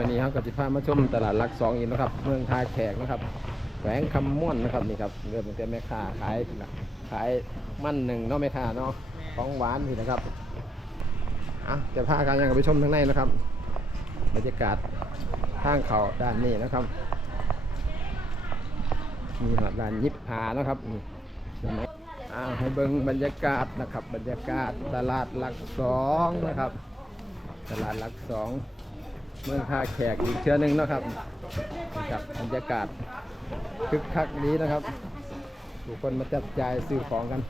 มื่อนี้ครับกับสิพามาชมตลาดหลักสองอีกนะครับ เมืองท่าแขกนะครับแหวงคำม่วนนะครับนี่ครับเริ่มตั้งแต่แม่ค้าขายขายมั่นหนึ่งเนาะแม่ค้าเนาะของหวานนี่นะครับอะจะพากันยังไปชมข้างในนะครับบรรยากาศทางเขาด้านนี้นะครับ มีหอดร้านยิบผานะครับนี่เห็นไมอ่าให้เบิ่งบรรยากาศนะครับ บรรยากาศตลาดหลักสองนะครับ ตลาดหลักสอง เมืองท่าแขกอีกเชื้อหนึ่งนะครับนะครับบรรยากาศคึกคักดีนะครับผู้คนมาจับจ่ายซื้อของกัน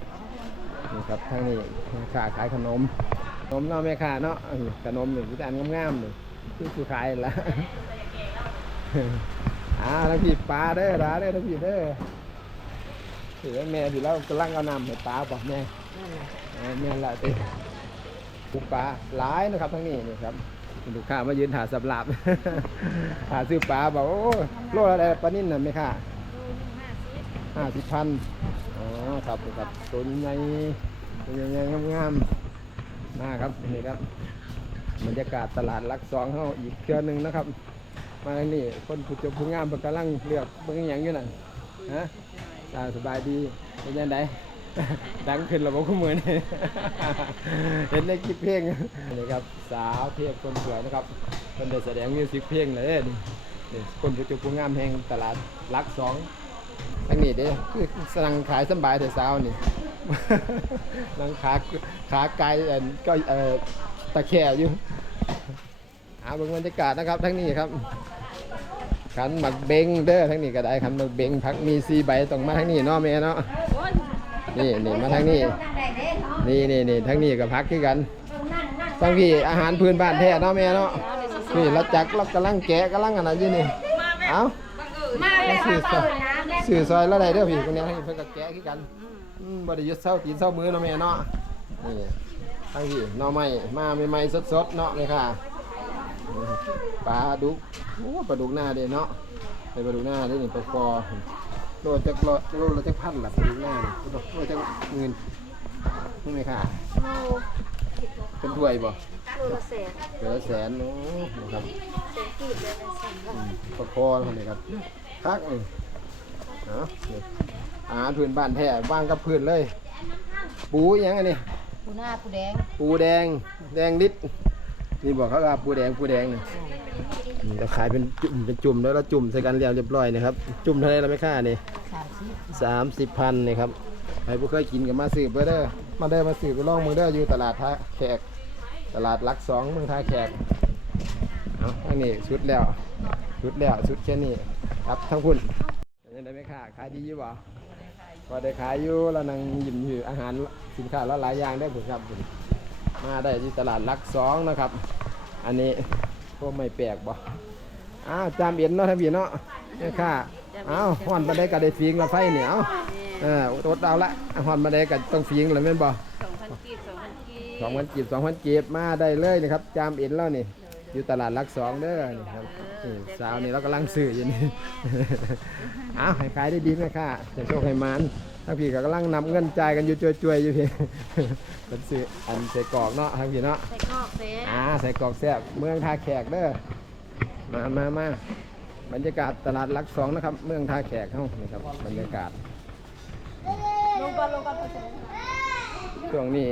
นี่ครับทางนี้แม่ค้าขายขนมขนมเนาะแม่ค้าเนาะขนมหนึ่งที่อันงามๆหนึ่งที่ผู้ขายละอ่าทั้งพี่ปลาเด้อร้าเด้อทั้งพี่เด้อถือแม่พี่เรากำลังเอานำให้ปลาป่ะแม่แม่ละติปูปลาหลายนะครับทั้งนี้นี่ครับ ลูกค้ามายืนหาสับหลับ หาซื้อปลาบอกโอ้โลอะไรปลานิ่นน่ะไหมค่ะห้าสิบพันอ๋อครับครับตัวใหญ่ตัวใหญ่งามๆมาครับนี่ครับบรรยากาศตลาดรักสองเขาอีกเครือหนึ่งนะครับ มาทางนี้คนผู้จบผู้งามเพิ่นกำลังเลือกเบิ่งอย่างอยู่นั่นฮะสบายดีเป็นยังไง ดังขึ้นระบบข้อมือนี่เห็นในคลิปเพลงนี่ครับสาวเทพคนสวยนะครับเป็นได้แสดงมิวสิกเพลงเลยนี่คนผู้จบผู้งามแห่งตลาดรักสองทางนี้เด้คือสั่งขายสบายแต่สาวนี่นั่งขาขาไกลก็เออตะแคร่อยู่หาเบิ่งบรรยากาศนะครับทั้งนี้ครับขันหมักเบงเด้อทั้งนี้ก็ได้ขันหมักเบงพักมีซีใบต้องมาทั้งนี้เนาะแม่เนาะ นี่นี่มาทั้งนี้ นี่นี่นี่ทั้งนี้กับพักคือกันทั้งพี่อาหารพื้นบ้านแท้เนาะแม่เนาะนี่เราจักเรากำลังแกะกำลังอะไรอยู่นี่เอ้ามาเลยสื่อซค่ะอยสื่อซอยแล้วได้เด้อพี่คนนี้ทั้งนี้เพิ่นก็แกะคือกันอืมบ่ได้ยึดเส้าตีนเส้ามือเนาะแม่เนาะนี่ทั้งพี่หน่อไม้มาใหม่ๆสดๆเนาะเลยค่ะปลาดุกโอ้ปลาดุกหน้าเด้เนาะเป็นปลาดุกหน้าเด้นี่ปลาคอ โลจักโลโลละจักพันละปลาดุกหน้านี่โลจักเงินนี่ไหมค่ะโลเป็นถ้วยบ่โลละแสนเหลือแสนโอ้นะครับแสนกีบเลยเป็นแสนละอืมปลาคอคนนี้ครับคักนี่เนาะนี่อาหารพื้นบ้านแท้ว่างกับพื้นเลย ปูอิหยังอันนี้ ปูหน้าปูแดงปูแดงแดงลิดนี่บอกเขาว่าปูแดงปูแดงนี่นี่ เราขายเป็นจุ่มเป็นจุ่มแล้วเราจุ่มใส่กันเรียบเรียบร้อยนะครับ จุ่มเท่าไหรเราไม่ค่านี่สามสิบสามสิบพันนี่ครับใครผู้เคยกินกับมาสืบไปเด้อมาเด้อมาสืบไปลองมือเด้ออยู่ตลาดท่าแขก ตลาดหลักสองเมืองท่าแขกเอาอันนี้ชุดแล้วชุดแล้วชุดแค่นี้ครับทั้งคุณเป็นยังไงไหมค่ะขายดีอยู่บ่ก็ได้ขายอยู่แล้วนั่งยิ้มอยู่อาหารสินค้าหลายๆอย่างได้ผมครับผมมาได้ที่ตลาดหลักสองนะครับ อันนี้พว กไม่แปลกบ่อ้าวจามเอ็นเนาะท่านพี่เนาะแม่ค่ะอ้าวฮ้อนมาได้ก็ได้ฟิงละไฟเหนียวเอออดเอาละฮ้อนมาได้ก็ต้องฟิงแล้วแม่นบ่สองพันกีบสองพันกีบสองพันกีบสองพันกีบมาได้เลยนะครับ จามเอ็นแล้วนี่ อยู่ตลาดหลักสองเด้อนี่ครับนี่สาวนี่เรากำลังซื้ออยู่นี่เอาให้ขายได้ดีไหมค่ะจะโชคให้มัน ทั้งพี่ก็กำลังนำเงินจ่ายกันอยู่จวยๆอยู่พี่เป็นซื้ออันใส่กรอกเนาะทั้งพี่เนาะใส่กรอกเซ่อ่าใส่กรอกแซ่บเมืองท่าแขกเด้อมามามาบรรยากาศตลาดหลักสองนะครับ เมืองท่าแขกเฮ้านี่ครับบรรยากาศลงก่อนลงก่อนช่วงนี้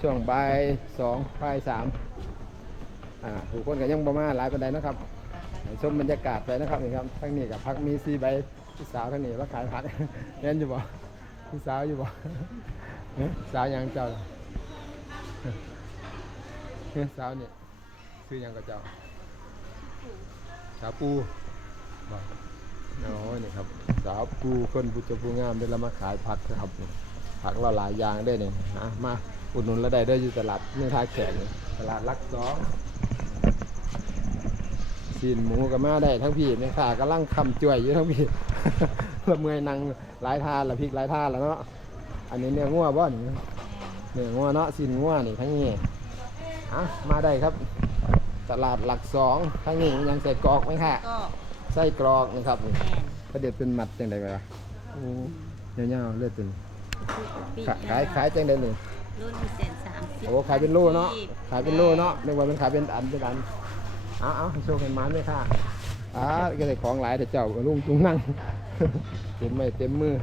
ช่วงบ่ายสองบ่ายสามอ่าผู้คนก็ยังบ่มาหลายปานใดนะครับให้ชมบรรยากาศไปนะครับนี่ครับทั้งนี้กับพักมีซีใบพี่สาวทั้งนี้ว่าขายผักเล่นอยู่บ่ พี่สาวอยู่บ่เอ๊ะสาวหยังเจ้าล่ะเอ๊ะสาวนี่ซื้อหยังกับเจ้าสาวปูบ่โอ้ยนี่ครับ สาวปูคนผู้เจะผู้งามเดินละมาขายผักนะครับนี่ผักเราหลายอย่างได้เนี่ยอะมาอุดหนุนแล้วได้เด้ออยู่ตลาดเมืองท่าแขกนี่ตลาดรักสองสินหมูกับมาได้ทั้งพี่แม่ค้ากำลังคำจ่วยอยู่ทั้งพี่ละเมื่อยนั่ง หลายทานละพริกหลายทานแล้วเนาะอันนี้เนื้องัวบ่นี่เนื้องัวเนาะสินงัวนี่ทั้งนี้อะมาได้ครับ ตลาดหลักสองทั้งนี้ยังใส่กรอกไหมค่ะก็ใส่กรอกนะครับนี่แม่นประเด็ดเป็นหมัดจังไดไปวะโอ้ยาวๆเลือดตึงปีขายขายขายจังได้เลยรุ่นแสนสามสิบโอ้ขายเป็นโลเนาะขายเป็นโลเนาะนึกว่ามันขายเป็นอันเป็นอันเอาเอาโชว์กันมันเลยค่ะอ่าก็ได้ของหลายแต่เจ้าลุงจุงนั่งเต็มไม่เต็มมือ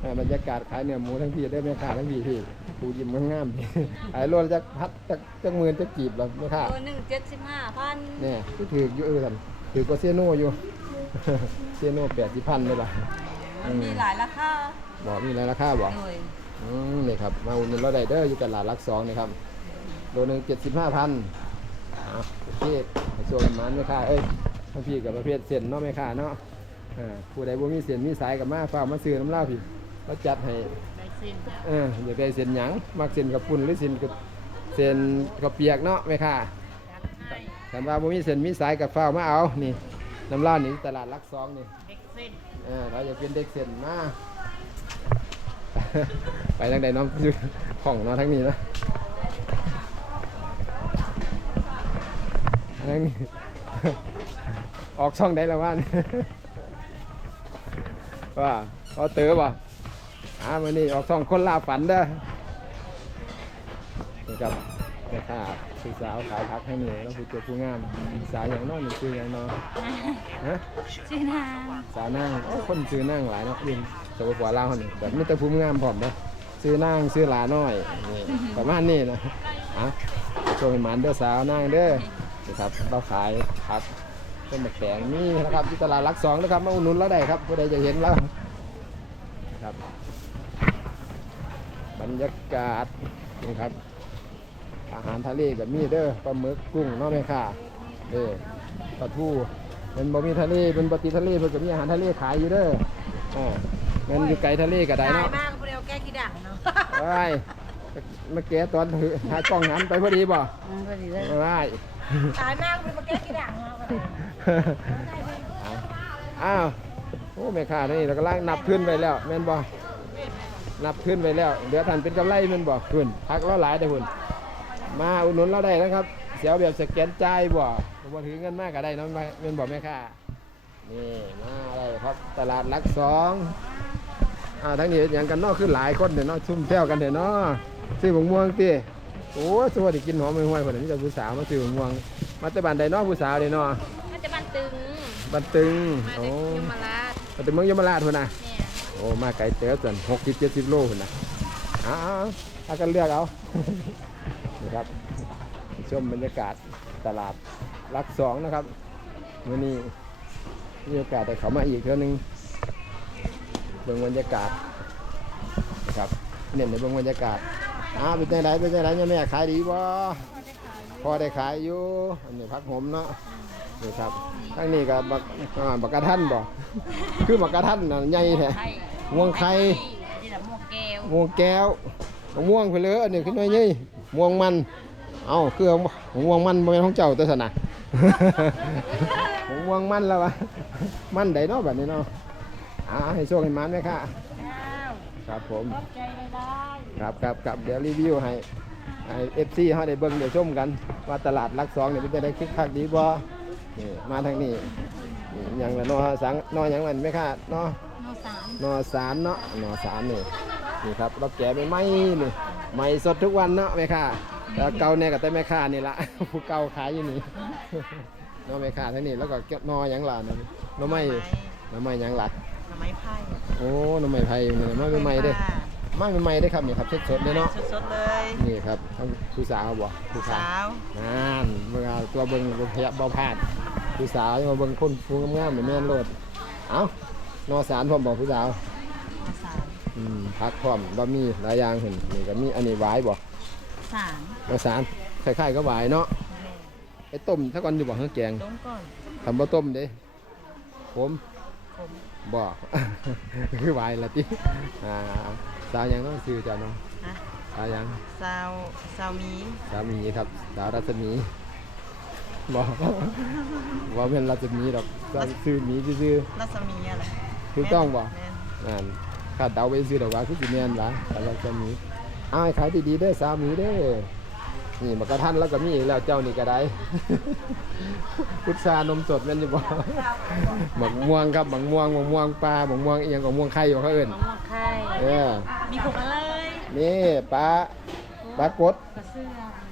แม่บรรยากาศขายเนื้อหมูทั้งพี่ได้ไหมค่ะทั้งพี่ที่ปูยิ้มงามๆขายรวมจะพัดจะจะหมื่นจะจีบหรอไหมค่ะตัวหนึ่งเจ็ดสิบห้าพันเนี่ยก็ถืออยู่เออท่านถือกว่าเซโน่อยู่เซโน่แปดสิบพันเลยล่ะมันมีหลายราคาบอกมีอะไรราคาบอกเลยอืมนี่ครับมาอุดหนุนเราได้เด้ออยู่ตลาดหลักสองนี่ครับโลหนึ่งเจ็ดสิบห้าพันโอเคให้ส่วนมันไม่ค่าเอ้ย ทั้งพี่กับประเภทเส้นเนาะไม่ค่าเนาะอ่าผู้ใดบ่มีเส้นมีสายกับมาฝากมาซื้อน้ำเหล้าพี่เราจัดให้ได้สิ้นแล้วเอออยากได้เส้นหยังมักเส้นกับปุ่นหรือเส้นกับเส้นกับเปียกเนาะไม่ค่าจัดให้แต่ว่าบ่มีเส้นมีสายกับฝ้าวมาเอานี่น้ำเหล้านี่ตลาดหลักสองนี่เด็กเส้นเออเราจะเป็นเด็กเส้นมา ไปทางใดน้องอยู่ของเน้องทั้งนี้นะทั้งนี้ ออกช่องได้แล้วว่านว่าเอาเต๋อบ่อ่ามันนี่ออกช่องคนลาฝันเด้อนี่ครับนี่ค่ะคือสาวขายพักให้หนูแล้วคือตัวผู้งามสาวอย่างน้อยหนึ่งคืออย่างน้อยฮะชื่อนางสาวนางโอ้คนซื้อนางหลายเนาะยินสปปลาวคนนี้แบบมีแต่ภูมิงามพร้อมเด้อซื้อนางซื้อหลาน้อยนี่ประมาณนี้นะอะโชว์ให้หมันเด้อสาวนางเด้อนี่ครับเราขายผัก เป็นแบบแปลงนี่นะครับที่ตลาดรักสองนะครับมาอุดหนุนเราได้ครับผู้ใดจะเห็นเราครับบรรยากาศนี่ครับ อาหารทะเลกับมีเด้อปลาหมึกกุ้งเนาะแม่ค่ะเด้อปลาทูเป็นบ่มีทะเลเป็นปฏิทะเลเพิ่นก็มีอาหารทะเลขายอยู่เด้ออ่าเงินอยู่ไกลทะเลก็ได้ตายเนาะมากคนเดียวแก้กี่ดังเนาะไปมาแกะตอนถือหากล้องหันไปพอดีบ่อืมพอดีเลยไป ตายมากเดียมาแก้กี่ดังเนาะเอาอ้าวโอ้แม่ค้านี่เรากำลังนับขึ้นไปแล้วแม่นบ่นับขึ้นไปแล้วเดี๋ยวท่านเป็นกำไรแม่นบ่ขึ้นพักเราหลายแต่หุ่นมาอุดหนุนเราได้นะครับ เสียวแบบสแกนจ่ายบ่บ่ถือเงินมากก็ได้เนาะแม่นบ่แม่ค้านี่มาอะไรครับตลาดลักสองอ่าทั้งนี้อย่างกันเนาะคือหลายคนเด้อเนาะซุ่มแซวกันเด้อเนาะซื้อหมกม่วงติ โอ้สวัสดีกินหอมไม่ห้วยๆพุ่นนี่จะผู้สาวมาซื้อหมกม่วง มาแต่บ้านใดเนาะผู้สาวเด้เนาะมันจะบันตึงบันตึงมาโอ้จากยมราชบันตึงเมืองยมราชพุ่นนะเนี่ยโอ้มาไกลเต๋อส่วนหกสิบเจ็ดสิบโลพุ่นนะเอ้าวเอากันเลือกเอา นี่ครับชมบรรยากาศตลาดรักสองนะครับวันนี้มีโอกาสได้เขามาอีกเท่านึงเบิ่งบรรยากาศนะครับเน้นในเบิ่งบรรยากาศ อ้าวเป็นไงไรเป็นไงไรเนี่ยแม่ขายดีบ่พอได้ขายอยู่อันนี้พักหอมเนาะนี่ครับทั้งนี้ก็บักอ่าบักกระทันบ่ คือบักกระทันน่ะใหญ่แท้ไข่ม่วงไข่ นี่แหละม่วงแก้วม่วงแก้วมะม่วงไปเลยอันนี้ขึ้นมาใหญ่ม่วงมัน เอ้าคือเอามะม่วงมันบ่แม่นของเจ้าแต่สนะมะม่วงมันแล้ววะมันได้เนาะแบบนี้เนาะอ่าให้โชคให้มันไหมค่ะอ้าวครับผม ขอบใจได้ได้ ครับครับครับเดี๋ยวรีวิวให้เอฟซีเขาได้เบิ่งได้ชมกัน ว่าตลาดรักสองเนี่ยเป็นจะได้คึกคักดีบ่นี่มาทางนี้นี่หยังละเนอสังเนอหยังมันไหมค่ะเนอโนสามนอสารเนาะนอสารนี่นี่ครับเราแกะไม่ไหมนี่ใหม่สดทุกวันเนาะแม่ค่ะแล้วเก่าแน่กับแต่แม่ค้านี่ละผู้เก่าขายอยู่นี่เนอแม่ค้าทั้งนี้แล้วก็นอหยังล่ะนั่นหนอไม้หนอไม้หยังล่ะหน่อไม้ไผ่โอ้หนอไม้ไผ่นี่มาใหม่ๆเด้อ มาใหม่ๆเด้อครับนี่ครับสดๆเลยเนาะสดๆเลยนี่ครับทั้งผู้สาวบ่ผู้สาวสาวนั่นเมื่อตัวเบิ่งบ่แพ้บ่พลาดผู้สาวยังมาเบิ่งคนผู้งามๆนี่แม่นโลดเอ้านอสารพร้อมบ่ผู้สาวสามอืมพักพร้อมบะหมี่หลายอย่างเห็นนี่ก็มีอันนี้หวายบ่สามมาสารคล้ายๆก็หวายเนาะไอ้ต้มถ้าก่อนอยู่บ่เฮือแกงต้มก่อนทำบ่ต้มเด้ผมผมบ่คือหวายละติอ่า สาวหยังเนาะชื่อเจ้าเนาะฮะสาวหยังซาวซาวมีสามีครับสาวรัศมีบ่บ่แม่นรัศมีดอกสาวชื่อหมีซื่อรัศมีอะไรถูกต้องบ่แม่นๆนั่นคาดเดาไปซื่อดอกว่าคือสิแม่นล่ะแต่รัศมีอ้ายขายดีๆเด้อสามีเด้อ นี่มันกระทันแล้วก็มีอีกแล้วเจ้านี่ก็ได้ พุทรานมสดแม่นอยู่บ่หมักม่วงครับหมักม่วงหมักม่วงปลาหมักม่วงเอียงกับม่วงไข่บ่เขาเอิ้นมะม่วงไข่เออมีผงอะไรนี่ปลาปลากดกระเสื้อ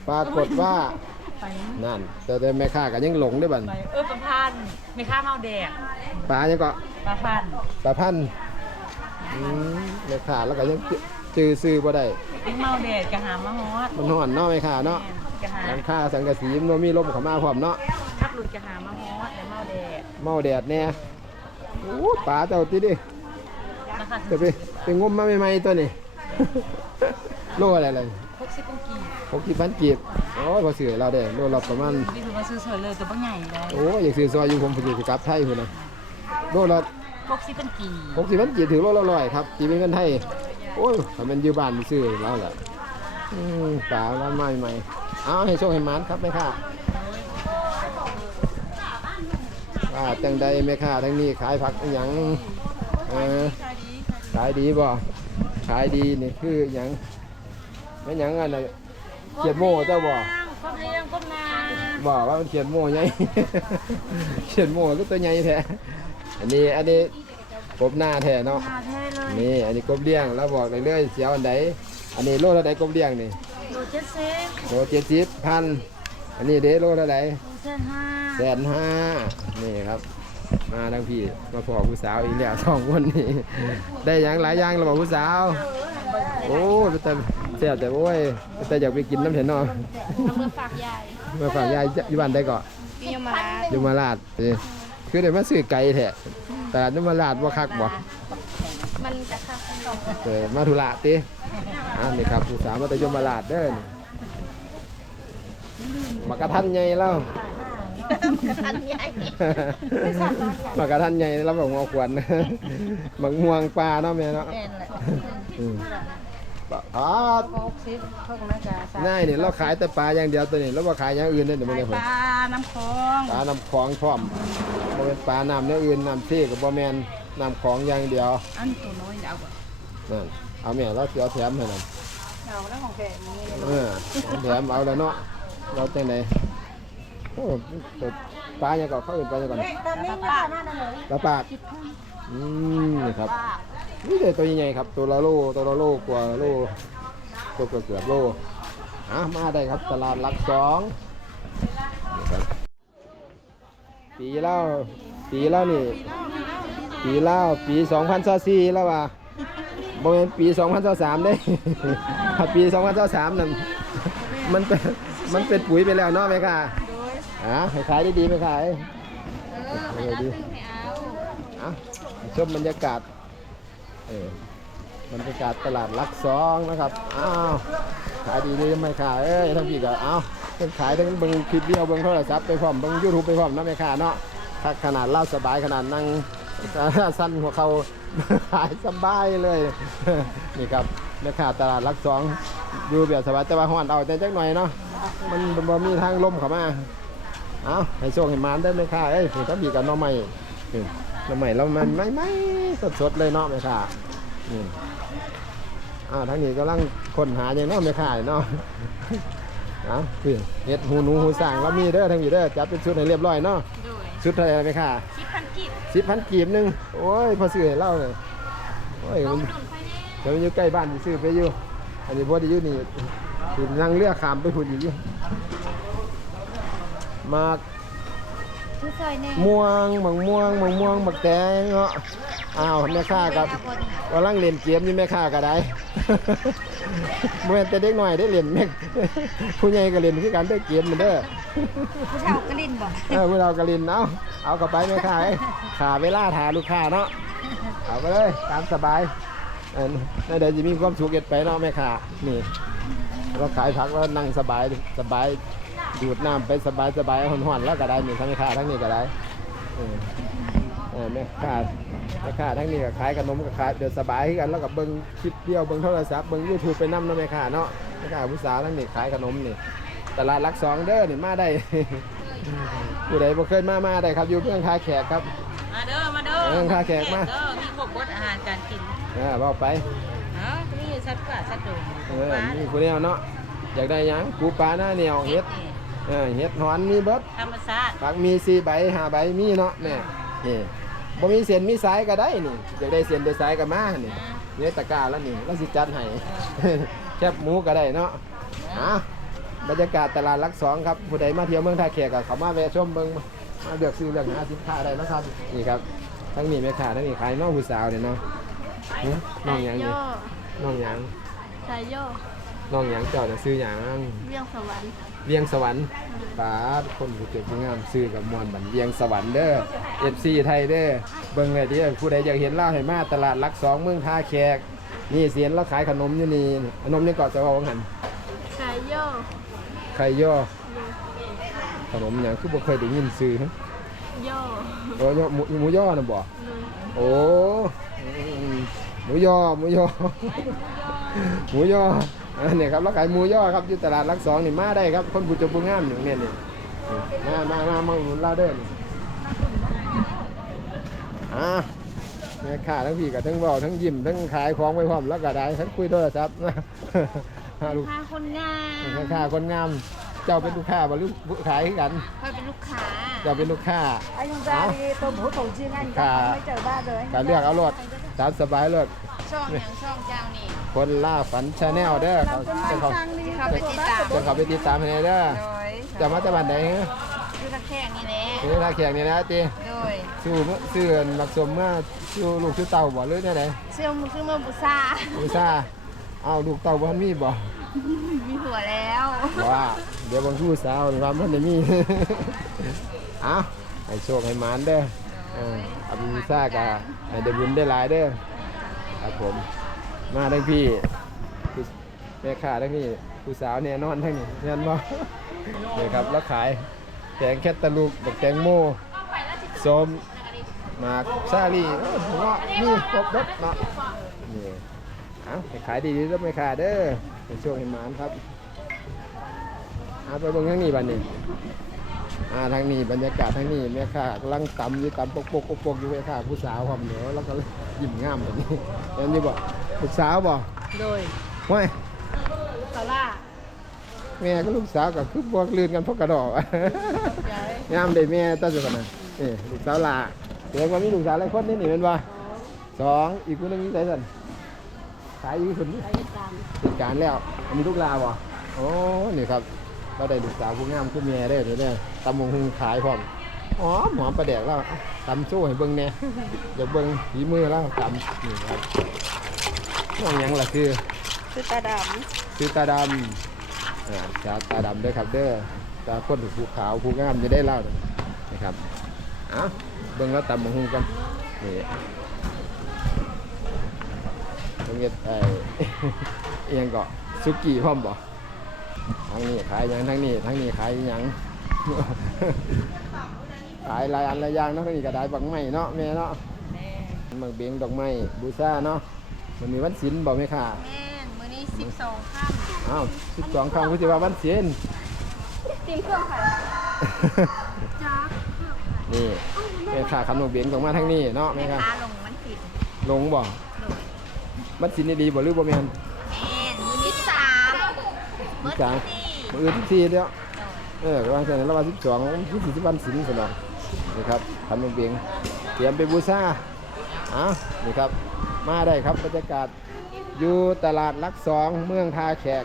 ปรากฏว่าไปนั่นแต่แต่แม่ค้าก็ยังหลงได้อบัดไปเออประพันธ์ไม่ข้าเมาแดกปลายังก็ประพันธ์ปลาพันธุ์อืมแม่ค้าแล้วก็ยังจื้อซื้อบ่ได้ เมาแดดกะหามาฮอดมันห่อนเนาะแม่ค้าเนาะกะหาหลังคาสังกะสีมันมีลมเข้ามาพร้อมเนาะขับหลุดกะหามาฮอดแล้วเมาแดดเมาแดดแน่โอ้ปลาเจ้าติดินะคะจะไปไปงมมาใหม่ๆตัวนี้ โลอะไรเลยหกสิบปังกีหกสิบพันกีบโอ้ยพอซื้อให้เราได้โลละประมาณนี่คือว่าซื้อเฉยเลยตัวบางใหญ่เลยโอ้ยอยากซื้อซอยอยู่ผมสิกลับไทยพุ่นนะโลละหกสิบปังกีหกสิบพันกีบถือโลละร้อยครับจีเป็นเงินไทย โอ้ยถ้ามันอยู่บ้านซื้อแล้วแหละอืมปลาละใหม่เอาให้โชคให้มานครับแม่ค้าว่าจังใดแม่ค้าทั้งนี้ขายผักอย่างเออขายดีบ่ขายดีนี่คือหยังไม่หยังอันน่ะเขียดโม่เจ้าบ่ก้มเลี้ยงก้มนาบ่ว่ามันเขียดโม่ใหญ่เขียดโม่ก็ตัวใหญ่แท้อันนี้อันนี้ กบหน้าแท้เนาะ มาเท่เลยนี่อันนี้กบเลี้ยงแล้วบอกเรื่อยๆเสียวอันใดอันนี้โลเท่าใดกบเลี้ยงนี่โลเจ็ดสิบโลเจ็ดสิบพันอันนี้เด้โลเท่าใดโลเส้นห้าแสนห้านี่ครับ มาทั้งพี่มาพอผู้สาวอีกแล้วสองคนนี่ได้หยังหลายอย่างแล้วบอกผู้สาว โอ้ยแต่เสียแต่โอ้ยแต่อยากไปกินน้ำเห็นเนาะเอามือฝากยายมาฝากยายอยู่บ้านได้ก่อน พี่ยมมาลาอยู่มาลาดเอ้ยคือเดี๋ยวมาซื้อไก่แท้ ตลาดยมราชว่าคักบ่มันจะค่ะเออมาธุระติอ่านี่ครับผู้สาวมาแต่ยมราชเด้อนี่มากระทันใหญ่แล้วทันยายมากระทันใหญ่แล้วบอกงอควรมักม่วงปลาเนาะแม่เนาะ แอนแหละอืมอ๋อหกสิบพวกนั้นจะสามง่ายนี่เราขายแต่ปลาอย่างเดียวตัวนี้เราบ่ขายอย่างอื่นเลยเดี๋ยวมันไข่จะปลาน้ำคลองปลาน้ำคลองพร้อมบ่เป็นปลาน้ำเนื้ออื่นน้ำที่กับบ่แมนน้ำคลองอย่างเดียวอันตัวน้อยเอาบ่นั่นเอาแม่เราเสียแถมให้นั่นเอาแล้วของแกมึงนี่เออแถมเอาแล้วเนาะเราจังไดโอ้ตัวปลาอย่างก็เข้าอื่นปลาอย่างก่อนตอนนี้ป้าหน้าเลยปลาปากอืมนี่ครับ นี่เลยตัวใหญ่ๆครับ ตัวละโลตัวละโลกว่าโลตัวเกือบเกือบโลอะมาได้ครับตลาดหลักสองนี่ครับปีแล้วปีแล้วนี่ปีแล้วปี2024แล้วว่ะบ่แม่นปี2023เด้ถ้าปี2023นั่นมันเป็นมันเป็นปุ๋ยไปแล้วเนาะแม่ค่ะอะให้ขายดีๆไหมขายเออดีอะชมบรรยากาศ เออบรรยากาศตลาดลักสองนะครับอ้าวขายดีๆไหมค่ะเอ้ยทั้งพี่ก็เอ้าทั้งขายทั้งเบิ่งคลิปวิดีโอเบิ่งโทรศัพท์ไปพร้อมเบิ่ง YouTube ไปพร้อมนะแม่ค่ะเนาะถ้าขนาดเล่าสบายขนาดนั่งสั้นหัวเขาขายสบายเลยนี่ครับแม่ค้าตลาดรักสองอยู่แบบสบายแต่ว่าห้อนเอาแต่จักหน่อยเนาะมันบ่มีทางลมเข้ามาเอ้าให้โชคให้มานได้อแม่ค้าเอ้ยผมต้องบีกับน้องใหม่ นี่หน้องใหม่เรามันไม่ไม่สดๆเลยเนาะแม่ค้านี่อ้าวทั้งนี้กำลังค้นหาอย่างเนาะแม่ค้าเนาะเอาคือเฮ็ดหูหนูหูสร้างแล้วมีเด้อทั้งนี้เด้อจัดเป็นชุดให้เรียบร้อยเนาะด้วยชุดเท่าไหร่ไหมค่ะคิดพันกีบสิบพันกีบหนึงโอ้ยพอซื้อให้เล่าเลยโอ้ยมันเดี๋ยวมันอยู่ใกล้บ้านสิซื้อไปอยู่ อันนี้พอดีอยู่นี่ถึงนั่งเรือขามไปหุ่นอีกอยู่หมาก ชื่อซอยแน่ม่วงหมากม่วงหมากม่วงหมากแตงเนาะอ้าวแม่ค้ากับกำลังเล่นเกมนี่แม่ค้าก็ได้ เมื่อแต่เด็กหน่อยได้เล่นแม่ผู้ใหญ่ก็เล่นคือกันได้เกมเหมือนเด้อผู้ชายกระลินบอกเออพวกเรากระลินเอาเอากลับไปไม่ขายขาเวลาถ่ายลูกค้าเนาะเอาไปเลยตามสบายเออแล้วเดี๋ยวจะมีความสุขเก็บไปเนาะแม่ค้านี่เราขายผักแล้วนั่งสบายสบาย ดูดน้ำไปสบายสบายหอนๆแล้วก็ได้นี่ทั้งแม่ค้าทั้งนี้ก็ได้เออเออแม่ค้าแม่ค้าทั้งนี้ก็ขายขนมก็ขายเดี๋ยวสบายคือกันแล้วก็เบิ้งคลิปเดียวเบิ้งโทรศัพท์เบิ้งยูทูบไปนั่เนาะแม่ค้าเนาะแม่ค้าผู้สาวทั้งนี้ขายขนมนี่ตลาดรักสองเด้อนี่มาได้ผู้ใดบ่เคยมามาได้ครับอยู่เพื่อนคาแขกครับมาเด้อมาเด้อเออข้าแขกมาเด้อมีครบรสอาหารการกินอ่าบอกไปเนาะนี่สัตว์ป่าสัตว์โดงเออนี่ผู้เดียวเนาะอยากได้หยังปูปลาหน้าเหนียวเฮ็ด เออเฮ็ดหอนมีเบิดธรรมชาติผักมีสี่ใบห้าใบมีเนาะแม่นี่บ่มีเส้นมีสายก็ได้นี่อยากได้เส้นได้สายก็มานี่เนี่ยตะกร้าแล้วนี่เราสิจัดให้แคบหมูก็ได้เนาะอะบรรยากาศตลาดหลักสองครับผู้ใดมาเที่ยวเมืองท่าแขกก็เขามาแวะชมเบิ่งมาเลือกซื้อเลือกหาสินค้าได้นะครับนี่ครับทั้งนี้แม่ค้าทั้งนี้ขายน้องผู้สาวเนี่ยเนาะหึน้องหยังนี่น้องหยังชายโยน้องหยังเจ้าจะซื้อหยังเรื่องสวรรค์ เวียงสวรรค์ป้าดคนผู้เก็บผู้งามซื้อกับมวลบันเวียงสวรรค์เด้อ FC ไทยเด้อเบิ่งเลยเดิผู้ใดอยากเห็นเล่าให้มาตลาดหลักสองเมืองท่าแขก นี่เสียนแล้วขายขนมอยู่นี่ขนมนี่ก่อนจะว่าว่าหันชายโยไข่ย่อขนมอย่างคือบ่เคยได้ยินซื้อฮะโยโอ้ยหมูหมูย่อน่ะบ่โอ้อืมหมูย่อหมูย่อหมูย่อ อันนี้ครับแล้วขายหมูย่อครับอยู่ตลาดหลักสองนี่มาได้ครับ คนผู้จบผู้งามอย่างเนี้ยนี่มามามามาอุดหนุนเราเด้อนี่อะแม่ค้าทั้งพี่กับทั้งเว้าทั้งยิ้มทั้งขายของไปพร้อมแล้วก็ได้ทั้งคุยโทรศัพท์นะฮะลูกพาคนงามแม่ค้าคนงามเจ้าเป็นลูกค้าบ่หรือผู้ขายคือกันคอยเป็นลูกค้าเจ้าเป็นลูกค้า anh không ra đi tôm hủ tổ chim anh Cả- ta mới chờ ba rồi anh การเลือกเอารถตามสบายเลย ช่องอย่างช่องเจ้านี่ คนล่าฝันชาแนลเด้อเขา con จะ mang เขา sang đi Không phải của đi bác tạm. của จะเขาไปติดตามให้เด้อโดยจะมาจากบ้านไหนฮะดูตะแคงนี่แหละนี่ท่าแขกนี่นะตีโดยสู้เมื่อซื้อหลักสมเมื่อสู้ลูกซื้อเต่าบ่หรือเนี่ยไหนเชื่อมือคือมือบุษาอุซ่าเอาลูกเต่าบ่ทันมีบ่มีหัวแล้วว่าเดี๋ยวบางชู้สาวนี่ว่ามันจะมีเอาให้โชคให้หมานเด้อเอออาบุญซ่ากะให้ได้บุญได้หลายเด้อ ครับผม มาทั้งพี่แม่ค้าทั้งนี้ผู้สาวเนี่ยนอนทั้งนี้เงินบ่นี่ครับแล้วขายแตงแคตตาลูกบักแตงโมส้มหมากซาลี่เอ้อเงาะนี่ครบรสเนาะนี่เอาไปขายดีๆแล้วไม่ขาดเด้อเป็นช่วงให้หมานครับเอาไปเบิ่งทางนี้บัดนี้ อ่าทางนี้บรรยากาศทางนี้แม่ค้ากำลังตำอยู่ตำปกปกปกปกอยู่แม่ค้าผู้สาวความเหนียวแล้วก็ยิ้มงามแบบนี้เห็นนี่บ่ผู้สาวบ่โดยห้วยสาล่าแม่ก็ลูกสาวก็คือบวกลื่นกันพวกกระดอกงามได้แม่ตั้งแต่กันนะนี่ลูกสาวหลาเดี๋ยวว่ามีลูกสาวหลายคนนี่นี่เป็นว่าสองอีกคนหนึงนี่ใส่สันขายอยู่คนนี้ติดการแล้วอันนี้ลูกลาบ่โอ้นี่ครับ เราได้ลูกสาวผู้งามผู้แม่ได้อเดี๋ยวเนี่ยตำมงหุงขายพร้อมอ๋อหอมประแดกแล้วตำโซ่ให้เบิ่งแหน่เดี๋ยวเบิ่งฝีมือแล้วตำนี่ครับน้องหยังล่ะคือคือตาดซื้อตาดำอ่าชาวตาดำด้วยครับเด้อตาคนผู้ขาวผู้งามจะได้เล่าเลยนะครับเอ้าเบิ่งแล้วตำบังฮูกันนี่ตรงนี้ไอ้เอียงเกาะซุกี้พร้อมบ่ ทางนี้ขายหยังทางนี้ทางนี้ขายหยังขายหลายอันหลายอย่างเนาะทางนี้ก็ได้บังไม้เนาะแม่เนาะมักเบียงดอกไม้บูชาเนาะมันมีวันศีลบ่แม่ค่ะำแม่นมื้อนี้12ค่ำอ้าวสิบสองคำก็จะว่าวันเสียนตีมเครื่องไข่จ้านี่แม่ค้าขนมเบียงของมาทั้งนี้เนาะแม่แม่ค้าค้าลงมันผิดลงบ่โดยมันสินดีบ่หรือบ่แม่น แม่นมื้อนี้สาม เมื่อจ้าที่มื้ออื่นที่สี่เด้อเออระหว่างแต่ละวันสิบสองที่สี่สิบวันศีลสนองนี่ครับขนมเบียงเตรียมไปบูชาอ้าวนี่ครับ มาได้ครับบรรยากาศอยู่ตลาดหลักสองเมืองท่าแขก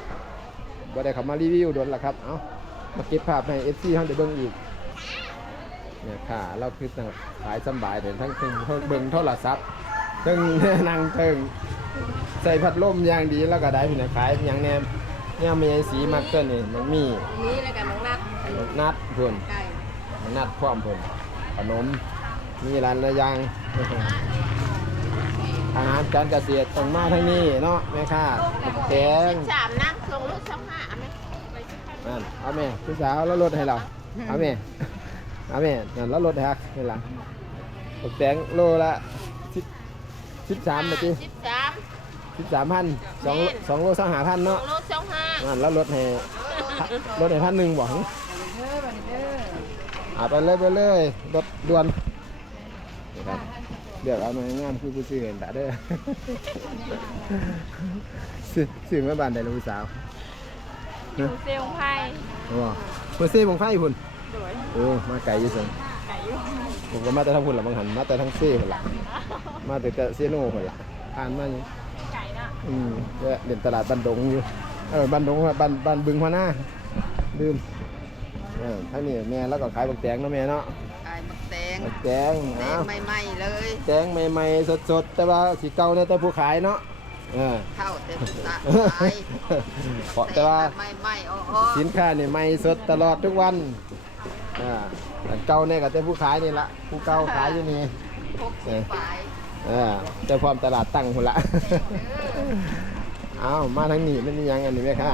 บ่ได้เข้ามารีวิวโดนละครับ เอ้ามาเก็บภาพให้ FC เฮาได้เบิ่งอีกเนี่ยค่ะ เราคือตั้งขายสำบายแต่ทั้งทั้งเบิ่งโทรศัพท์ทั้งนั่งเทิงใส่พัดลมอย่างดีแล้วก็ได้พี่นะขายอย่างแนม เนี่ยมีไอ้สีมักเต้นนี่มันมีนี่แล้วกันน้องนัดนัดเพิ่นไก่นัดพร้อมเพิ่นขนมมีร้านละอย่างอาหารการเกษตรต้องมาทั้งนี้เนาะแม่ค่ะแกงสามนักส่งลูกสองห้าไหมนั่นเอาแม่พี่สาวแล้วลดให้เราเอาแม่เอาแม่นั่นแล้วลดให้ฮักนี่ล่ะบักแตงโลละสิบสิบสามนาทีสิบสาม สิบสามพันสองสองโลสองหาพันเนาะลูกสองห้านั่นแล้วลดให้ลดให้พันหนึ่งบอกเอาไปเลยไปเลยรถด่วนนี่ครับเดี๋ยวเอามางามคือผู้ซื้อเห็นตาเด้อซื้อซื้อมาบ้านได้ลูกสาวนะเซลไพ่โอ้เมื่อซี่ผมไฟพุ่นโอ้มาไกลอยู่สิผมก็มาแต่ทั้งพุ่นละบางหันมาแต่ทั้งซี่พุ่นละมาแต่แต่เซโน่พุ่นละผ่านมาอยู่ไก่ นะอืมก็เด่นตลาดบ้านดงอยู่เออบ้านดงว่าบ้านบ้านบึงพะหน้าลืมเออทั้งนี้แม่แล้วก็ขายบักแตงเนาะแม่เนาะขายบักแตงบักแตงแตนะงใหม่ๆเลยแตงใหม่ๆสดๆแต่ว่าสีเก่าเนี่ยแต่ผู้ขายเนาะเออเข้าแต่ผู้ตาขายเพราะแต่ว่าใหม่ๆอ้อสินค้านี่ใหม่สดตลอดทุกวันอ่าอันเก่าเนี่ยก็แต่ผู้ขายนี่ละผู้เก่าขายอยู่นี่ๆพกสิบปลาย เออเจะพร้อมตลาดตั้งหุ่นละ เอามาทางนี้มันมีหยังอันนี้ไหมค่ะ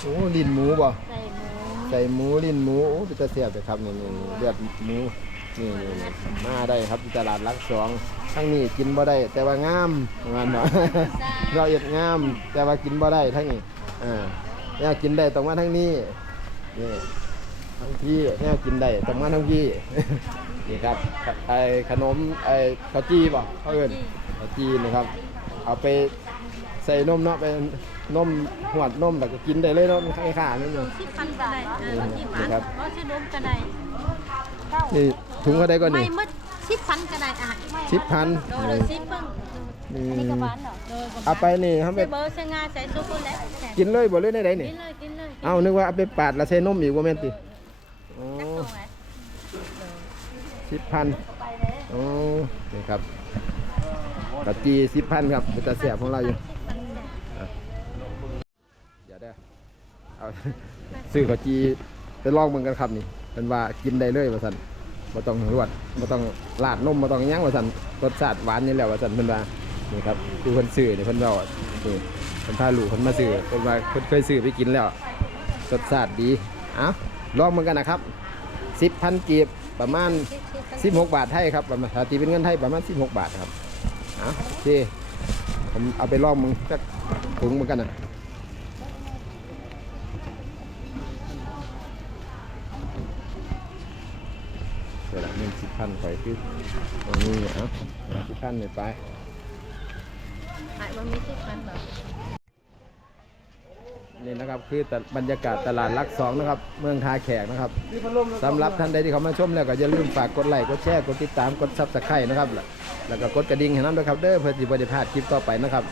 โอ้ลิ้นหมูบ่ใส่หมูใส่หมูลิ้นหมูโอ้เป็นตาเสียบเลยครับนี่นี่นี่เลือดหมูนี่นี่นี่มาได้ครับที่ตลาดรักสองทั้งนี้กินบ่ได้ แต่ว่างามประมาณเนาะเราเอ็ดงาม แต่ว่ากินบ่ได้ทั้งนี้อ่าเนี่ยกินได้ต้องมาทั้งนี้นี่ทั้งพี่เนี่ยกินได้ต้องมาทั้งพี่ นี่ครับไอขนมไอข้าวจี้บ่เขาเอิ้นข้าวจี้นะครับ เอาไปใส่นมเนาะเป็นนมหวดนมแล้วก็กินได้เลยเนาะมันข้างขานี่อยู่สิบพันก็ได้เออที่หวานครับเพราะชื่อล้มก็ได้นี่ถุงเขาได้ก่อนไม่นี่มืดสิบพันก็ได้อะสิบพันโดนเลยสิบเพิ่งนี่นี่กระบานเหรอโดยประมาณเอาไปนี่เขาไปใส่เบอร์ใส่งาใส่ซุปเปอร์แล้วแถมกินเลยบ่เลยในไหนกินี่นเลยกินเลยเอานึกว่าเอาไปปาดแล้วใส่นมอีกว่าแม่นติอ๋อจักตัวไหม สิบพันอ๋อนี่ครับกะจีสิบพันครับเป็นตาเสียบของเราอยู่เดี๋ยวได้เอาซื้อกะจีไปลองเบิ่งกันครับนี่เป็นว่ากินได้เลยว่าสันบ่ต้องรวดบ่ต้องลาดนมบ่ต้องยั้งว่าสันรสชาติหวานนี่แหละว่าสันเพิ่นว่านี่ครับคือเพิ่นซื้อนี่เพิ่นเว้านี่เพิ่นพาลูกเพิ่นมาซื้อเพิ่นว่าเพิ่นเคยซื้อไปกินแล้วรสชาติดีเอ้าลองเหมือนกันนะครับ 10,000กีบประมาณ16บหกบาทไทยครับประมาณถ้าตีเป็นเงินไทยประมาณ16บหกบาทครับเอ้าโอเคผมเอาไปลองมึงสักถุงเหมือนกันนะเดี๋ยวละหนึ่งสิบพันข่อยคือตรงนี้เอะสิบพันเลยไปขายบะมีสิบพันแบบ นี่นะครับคือแต่บรรยากาศตลาดลักสองนะครับเมืองทาแขกนะครับสำหรับท่านใดที่เขามาชมแล้วก็อย่าลืมฝากกดไลค์กดแชร์กดติดตามกดซับสไครต์นะครับแล้วก็กดกระดิ่งให้น้ำด้วยครับเด้อเพื่อที่จะได้พลาดคลิปต่อไปนะครับ